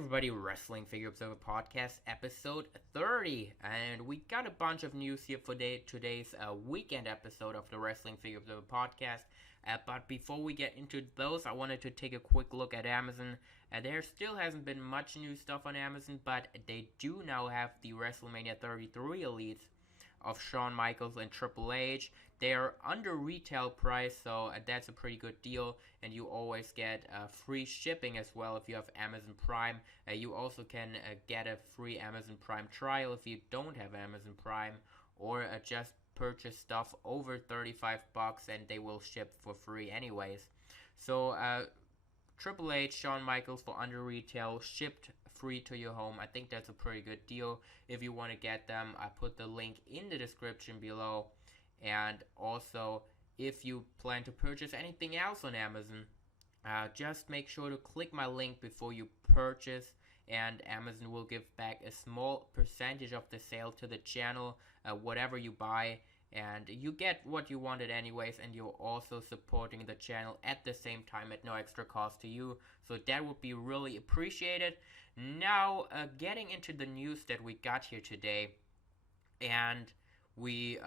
everybody, Wrestling Figure Observer Podcast, episode 30. And we got a bunch of news here for today's weekend episode of the Wrestling Figure Observer Podcast. But before we get into those, I wanted to take a quick look at Amazon. There still hasn't been much new stuff on Amazon, but they do now have the WrestleMania 33 Elites of Shawn Michaels and Triple H. They're under retail price, so that's a pretty good deal, and you always get free shipping as well if you have Amazon Prime. You also can get a free Amazon Prime trial if you don't have Amazon Prime, or just purchase stuff over $35 and they will ship for free anyways. So Triple H, Shawn Michaels for under retail, shipped free to your home. I think that's a pretty good deal. If you want to get them, I put the link in the description below. And also, if you plan to purchase anything else on Amazon, just make sure to click my link before you purchase, and Amazon will give back a small percentage of the sale to the channel, whatever you buy, and you get what you wanted anyways, and you're also supporting the channel at the same time at no extra cost to you, so that would be really appreciated. Now, getting into the news that we got here today, and we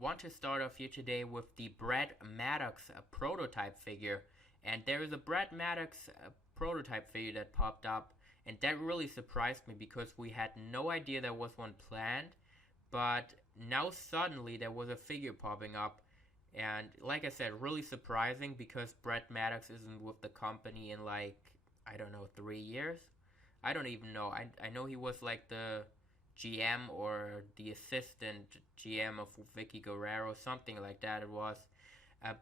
want to start off here today with the Brad Maddox prototype figure. And there is a Brad Maddox prototype figure that popped up, and that really surprised me because we had no idea there was one planned. But now suddenly there was a figure popping up, and like I said, really surprising because Brad Maddox isn't with the company in like, I don't know, 3 years? I don't even know. I know he was like the GM or the assistant GM of Vicky Guerrero, something like that it was.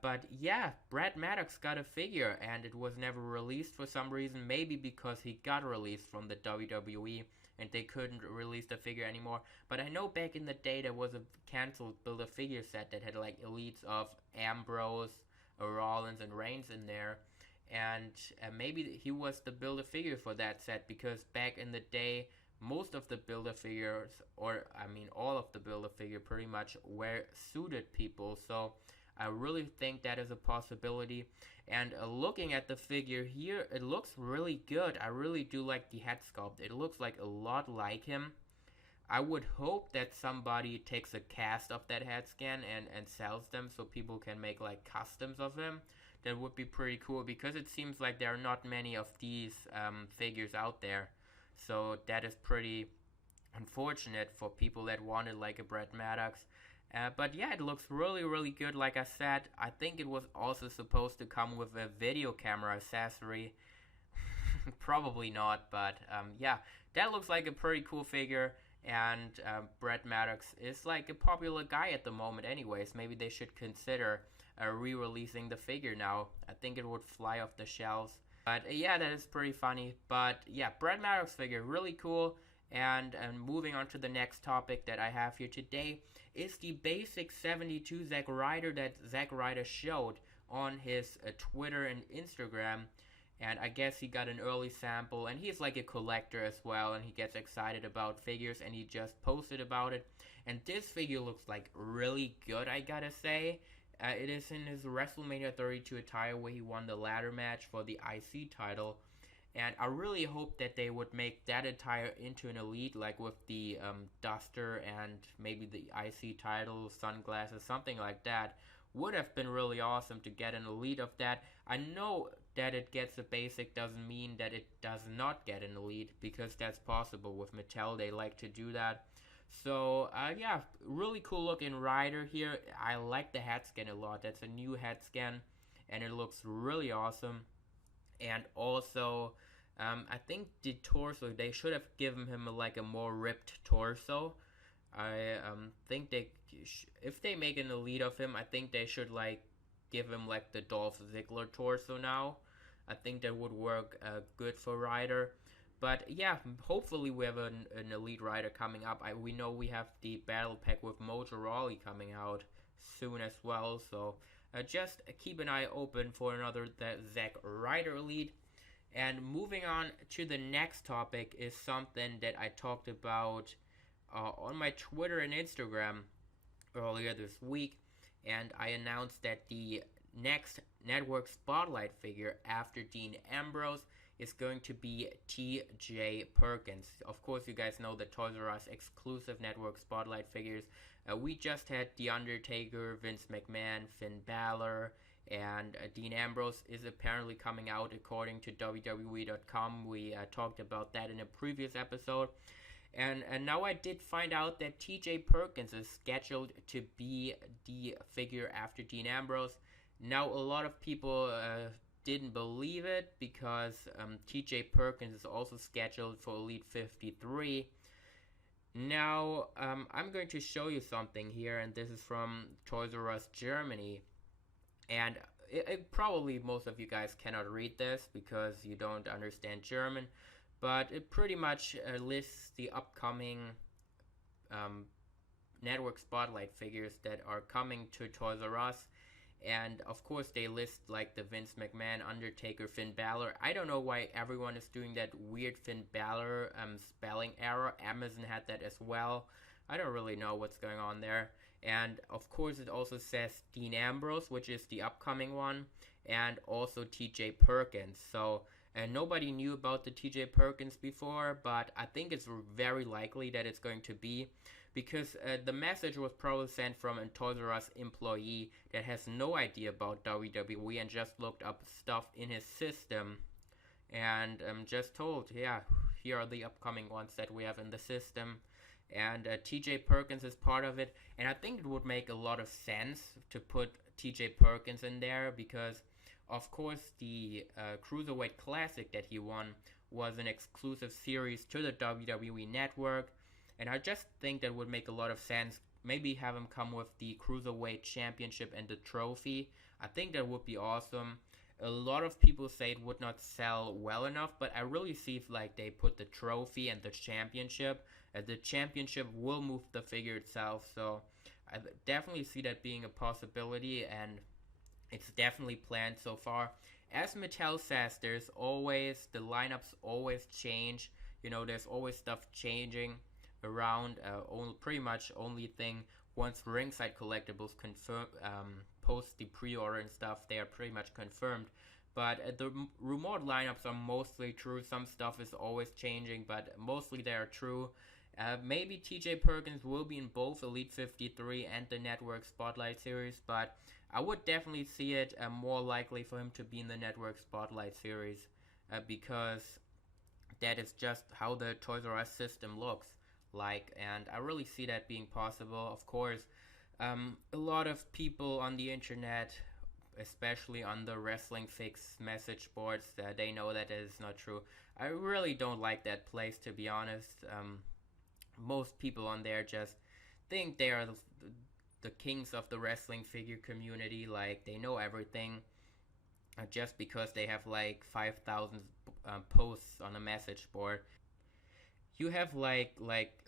But yeah, Brad Maddox got a figure and it was never released for some reason, maybe because he got released from the WWE and they couldn't release the figure anymore. But I know back in the day there was a cancelled Build-A-Figure set that had like elites of Ambrose, Rollins, and Reigns in there. And maybe he was the Build-A-Figure for that set because back in the day, most of the Build-A-Figures, or I mean all of the Build-A-Figure pretty much were suited people, so I really think that is a possibility. And looking at the figure here, it looks really good. I really do like the head sculpt. It looks like a lot like him. I would hope that somebody takes a cast of that head scan and sells them so people can make like customs of him. That would be pretty cool because it seems like there are not many of these figures out there. So that is pretty unfortunate for people that wanted like a Brad Maddox. But yeah, it looks really, really good. Like I said, I think it was also supposed to come with a video camera accessory. Probably not, but yeah, that looks like a pretty cool figure. And Brad Maddox is like a popular guy at the moment anyways. Maybe they should consider re-releasing the figure now. I think it would fly off the shelves. But yeah, that is pretty funny. But yeah, Brad Maddox figure, really cool. And moving on to the next topic that I have here today is the basic 72 Zack Ryder that Zack Ryder showed on his Twitter and Instagram. And I guess he got an early sample, and he's like a collector as well, and he gets excited about figures, and he just posted about it. And this figure looks like really good, I gotta say. It is in his WrestleMania 32 attire where he won the ladder match for the IC title. And I really hope that they would make that attire into an elite, like with the duster and maybe the IC title, sunglasses, something like that. Would have been really awesome to get an elite of that. I know that it gets a basic doesn't mean that it does not get an elite, because that's possible with Mattel. They like to do that. So, yeah, really cool looking Ryder here. I like the head scan a lot. That's a new head scan, and it looks really awesome. And also, I think the torso, they should have given him like a more ripped torso. I think if they make an elite of him, I think they should like give him like the Dolph Ziggler torso now. I think that would work good for Ryder. But yeah, hopefully we have an elite Ryder coming up. We know we have the battle pack with Mojo Rawley coming out soon as well. So just keep an eye open for another Zack Ryder elite. And moving on to the next topic is something that I talked about on my Twitter and Instagram earlier this week. And I announced that the next Network Spotlight figure after Dean Ambrose is going to be TJ Perkins. Of course, you guys know the Toys R Us exclusive network spotlight figures. We just had The Undertaker, Vince McMahon, Finn Balor, and Dean Ambrose is apparently coming out according to WWE.com. We talked about that in a previous episode. And now I did find out that TJ Perkins is scheduled to be the figure after Dean Ambrose. Now, a lot of people didn't believe it because TJ Perkins is also scheduled for Elite 53. Now, I'm going to show you something here, and this is from Toys R Us Germany. And probably most of you guys cannot read this because you don't understand German, but it pretty much lists the upcoming network spotlight figures that are coming to Toys R Us. And of course they list like the Vince McMahon, Undertaker, Finn Balor. I don't know why everyone is doing that weird Finn Balor spelling error. Amazon had that as well. I don't really know what's going on there. And of course it also says Dean Ambrose, which is the upcoming one, and also TJ Perkins. So nobody knew about the TJ Perkins before, but I think it's very likely that it's going to be, because the message was probably sent from a Toys R Us employee that has no idea about WWE and just looked up stuff in his system and just told, yeah, here are the upcoming ones that we have in the system. And TJ Perkins is part of it, and I think it would make a lot of sense to put TJ Perkins in there because, of course, the Cruiserweight Classic that he won was an exclusive series to the WWE Network, and I just think that would make a lot of sense. Maybe have him come with the Cruiserweight Championship and the trophy. I think that would be awesome. A lot of people say it would not sell well enough, but I really see if like they put the trophy and the championship. The championship will move the figure itself, so I definitely see that being a possibility, and it's definitely planned so far. As Mattel says, the lineups always change. You know, there's always stuff changing around. Pretty much only thing once Ringside Collectibles post the pre-order and stuff, they are pretty much confirmed. But the rumored lineups are mostly true. Some stuff is always changing, but mostly they are true. Maybe TJ Perkins will be in both Elite 53 and the Network Spotlight Series, but I would definitely see it more likely for him to be in the Network Spotlight Series because that is just how the Toys R Us system looks like, and I really see that being possible. Of course, a lot of people on the internet, especially on the Wrestling Fix message boards, they know that is not true. I really don't like that place, to be honest. Most people on there just think they are the kings of the wrestling figure community, like they know everything just because they have like 5,000 posts on a message board. You have like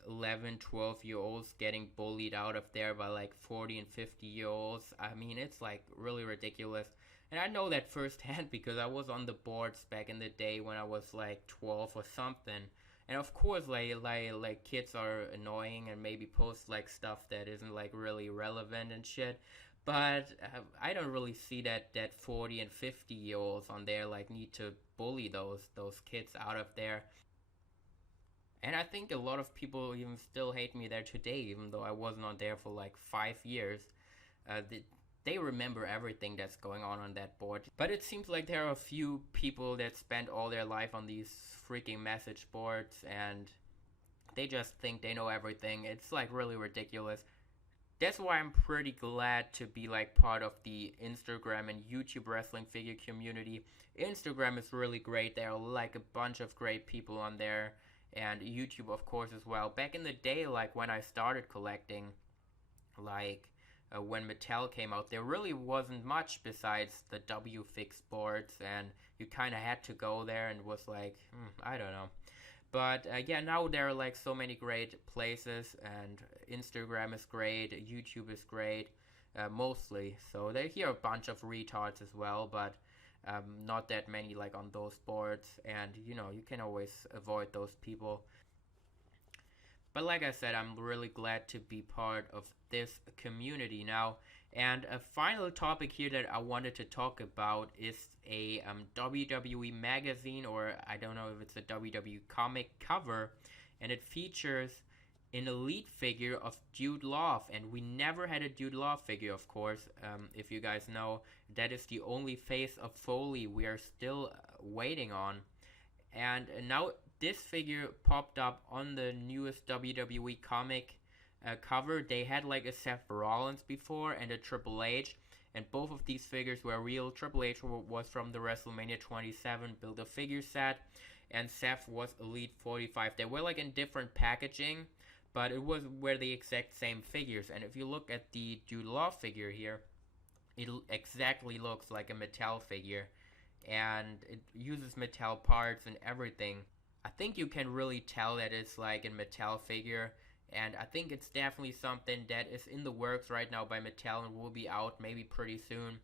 11, 12-year-olds getting bullied out of there by like 40 and 50-year-olds. I mean, it's like really ridiculous. And I know that firsthand because I was on the boards back in the day when I was like 12 or something. And of course, like kids are annoying and maybe post like stuff that isn't like really relevant and shit. But I don't really see that 40 and 50-year-olds on there like need to bully those kids out of there. And I think a lot of people even still hate me there today, even though I wasn't on there for like 5 years. They remember everything that's going on that board. But it seems like there are a few people that spend all their life on these freaking message boards and they just think they know everything. It's like really ridiculous. That's why I'm pretty glad to be like part of the Instagram and YouTube wrestling figure community. Instagram is really great. There are like a bunch of great people on there, and YouTube of course as well. Back in the day, like when I started collecting, like when Mattel came out, there really wasn't much besides the WFix boards, and you kind of had to go there and was like, I don't know. But yeah, now there are like so many great places, and Instagram is great, YouTube is great, mostly. So they hear a bunch of retards as well, but not that many like on those boards, and you know, you can always avoid those people. But like I said, I'm really glad to be part of this community now. And a final topic here that I wanted to talk about is a WWE Magazine, or I don't know if it's a WWE comic cover, and it features an Elite figure of Jude Law, and we never had a Jude Law figure, of course. If you guys know, that is the only face of Foley we are still waiting on. And now this figure popped up on the newest WWE comic cover. They had like a Seth Rollins before and a Triple H, and both of these figures were real. Triple H was from the WrestleMania 27 Build-A-Figure set, and Seth was Elite 45. They were like in different packaging, but it was were the exact same figures. And if you look at the Jude Law figure here, it exactly looks like a Mattel figure, and it uses Mattel parts and everything. I think you can really tell that it's like a Mattel figure, and I think it's definitely something that is in the works right now by Mattel and will be out maybe pretty soon.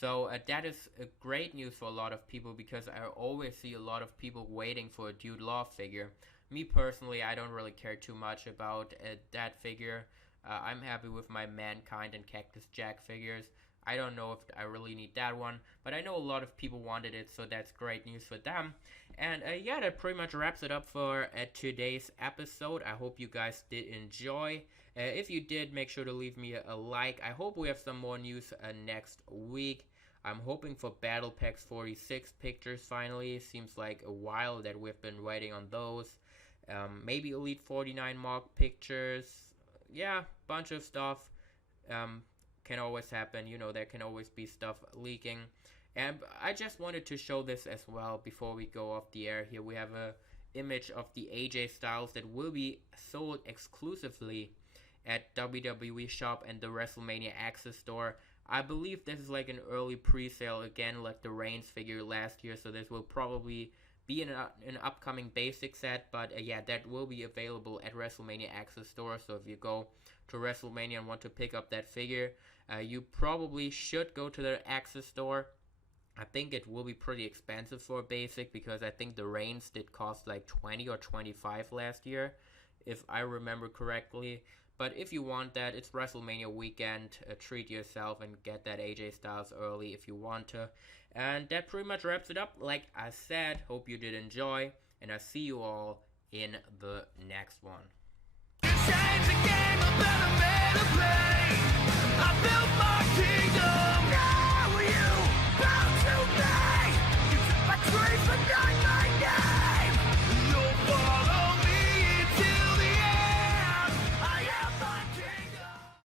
So that is great news for a lot of people, because I always see a lot of people waiting for a Jude Law figure. Me personally, I don't really care too much about that figure. I'm happy with my Mankind and Cactus Jack figures. I don't know if I really need that one, but I know a lot of people wanted it, so that's great news for them. And yeah, that pretty much wraps it up for today's episode. I hope you guys did enjoy. If you did, make sure to leave me a like. I hope we have some more news next week. I'm hoping for Battle Packs 46 pictures finally. Seems like a while that we've been waiting on those. Maybe Elite 49 mock pictures. Yeah, bunch of stuff. Can always happen, you know, there can always be stuff leaking. And I just wanted to show this as well before we go off the air. Here we have a image of the AJ Styles that will be sold exclusively at WWE Shop and the WrestleMania Access Store. I believe this is like an early pre-sale again, like the Reigns figure last year, so this will probably be an upcoming basic set, but yeah, that will be available at WrestleMania Access Store. So if you go to WrestleMania and want to pick up that figure, you probably should go to the Access Store. I think it will be pretty expensive for a basic, because I think the Reigns did cost like 20 or 25 last year, if I remember correctly. But if you want that, it's WrestleMania weekend. Treat yourself and get that AJ Styles early if you want to. And that pretty much wraps it up. Like I said, hope you did enjoy, and I'll see you all in the next one.